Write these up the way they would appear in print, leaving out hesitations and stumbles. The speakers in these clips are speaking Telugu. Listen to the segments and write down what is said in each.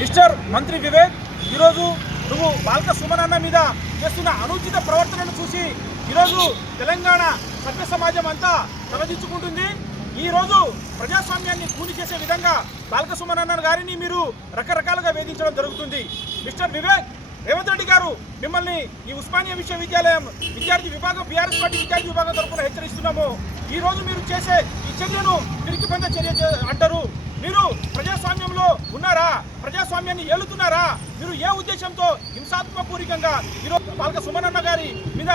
మిస్టర్ మంత్రి వివేక్, ఈరోజు నువ్వు బాల్క సుమనన్న మీద చేస్తున్న అనుచిత ప్రవర్తనను చూసి ఈరోజు తెలంగాణ సభ్య సమాజం అంతా తలదించుకుంటుంది. ఈరోజు ప్రజాస్వామ్యాన్ని కూని చేసే విధంగా బాల్క సుమనన్న గారిని మీరు రకరకాలుగా వేధించడం జరుగుతుంది. మిస్టర్ వివేక్, రేవంత్ రెడ్డి గారు మిమ్మల్ని ఈ ఉస్మానియా విశ్వవిద్యాలయం విద్యార్థి విభాగం బీఆర్ఎస్ పార్టీ విద్యార్థి విభాగం తరఫున హెచ్చరిస్తున్నాము. ఈ రోజు మీరు చేసే ఈ చర్యను పిరికిపంద చర్య అంటారు. మీరు ప్రజాస్వామ్యంలో ఉన్నారా? ప్రజాస్వామ్యాన్ని ఏలుతున్నారా? మీరు ఏ ఉద్దేశంతో హింసాత్మకపూరికంగా ఈరోజు బాల్క సుమనన్న గారి మీద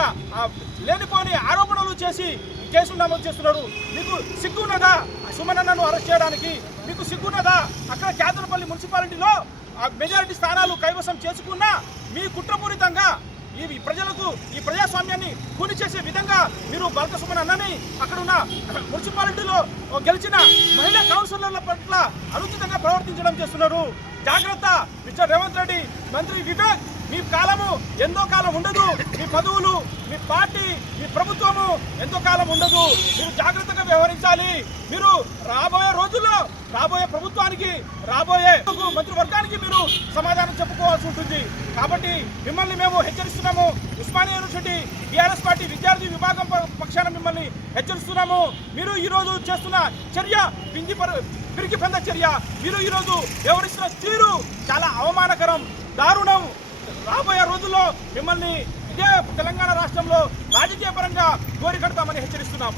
లేనిపోని ఆరోపణలు చేసి కేసులు నమోదు చేస్తున్నారు? మీకు సిగ్గున్నదా సుమనన్నను అరెస్ట్ చేయడానికి? మీకు సిగ్గున్నదా? అక్కడ కేతనపల్లి మున్సిపాలిటీలో మెజారిటీ స్థానాలు కైవసం చేసుకున్నా మీ కుట్రపూరితంగా ఈ ప్రజలకు ఈ ప్రజాస్వామ్యాన్ని కూని చేసే విధంగా మీరు బాల్క సుమనన్నని అక్కడున్న మున్సిపాలిటీలో గెలిచిన మహిళా కౌన్సిలర్ల పట్ల అనుచితంగా ప్రవర్తించడం చేస్తున్నారు. జాగ్రత్త మిస్టర్ రేవంత్ రెడ్డి, మంత్రి వివేక్, మీ కాలము ఎంతో కాలం ఉండదు. మీ పదవులు, మీ పార్టీ, మీ ప్రభుత్వము ఎంతో కాలం ఉండదు. మీరు జాగ్రత్తగా వ్యవహరించాలి. మీరు రాబోయే రోజుల్లో రాబోయే ప్రభుత్వానికి, రాబోయే మంత్రివర్గానికి మీరు సమాధానం చెప్పుకోవాల్సి ఉంటుంది. కాబట్టి మిమ్మల్ని మేము హెచ్చరిస్తున్నాము. ఉస్మానియా యూనివర్సిటీ బీఆర్ఎస్ పార్టీ విద్యార్థి విభాగం పక్షాన మిమ్మల్ని హెచ్చరిస్తున్నాము. మీరు ఈరోజు చేస్తున్న చర్య పిరికి పంద చర్య. మీరు ఈరోజు వ్యవహరిస్తున్న తీరు చాలా అవమానకరం, దారుణం. రాబోయే రోజుల్లో మిమ్మల్ని ఇదే తెలంగాణ రాష్ట్రంలో రాజకీయ పరంగా గోరి కడతామని హెచ్చరిస్తున్నాము.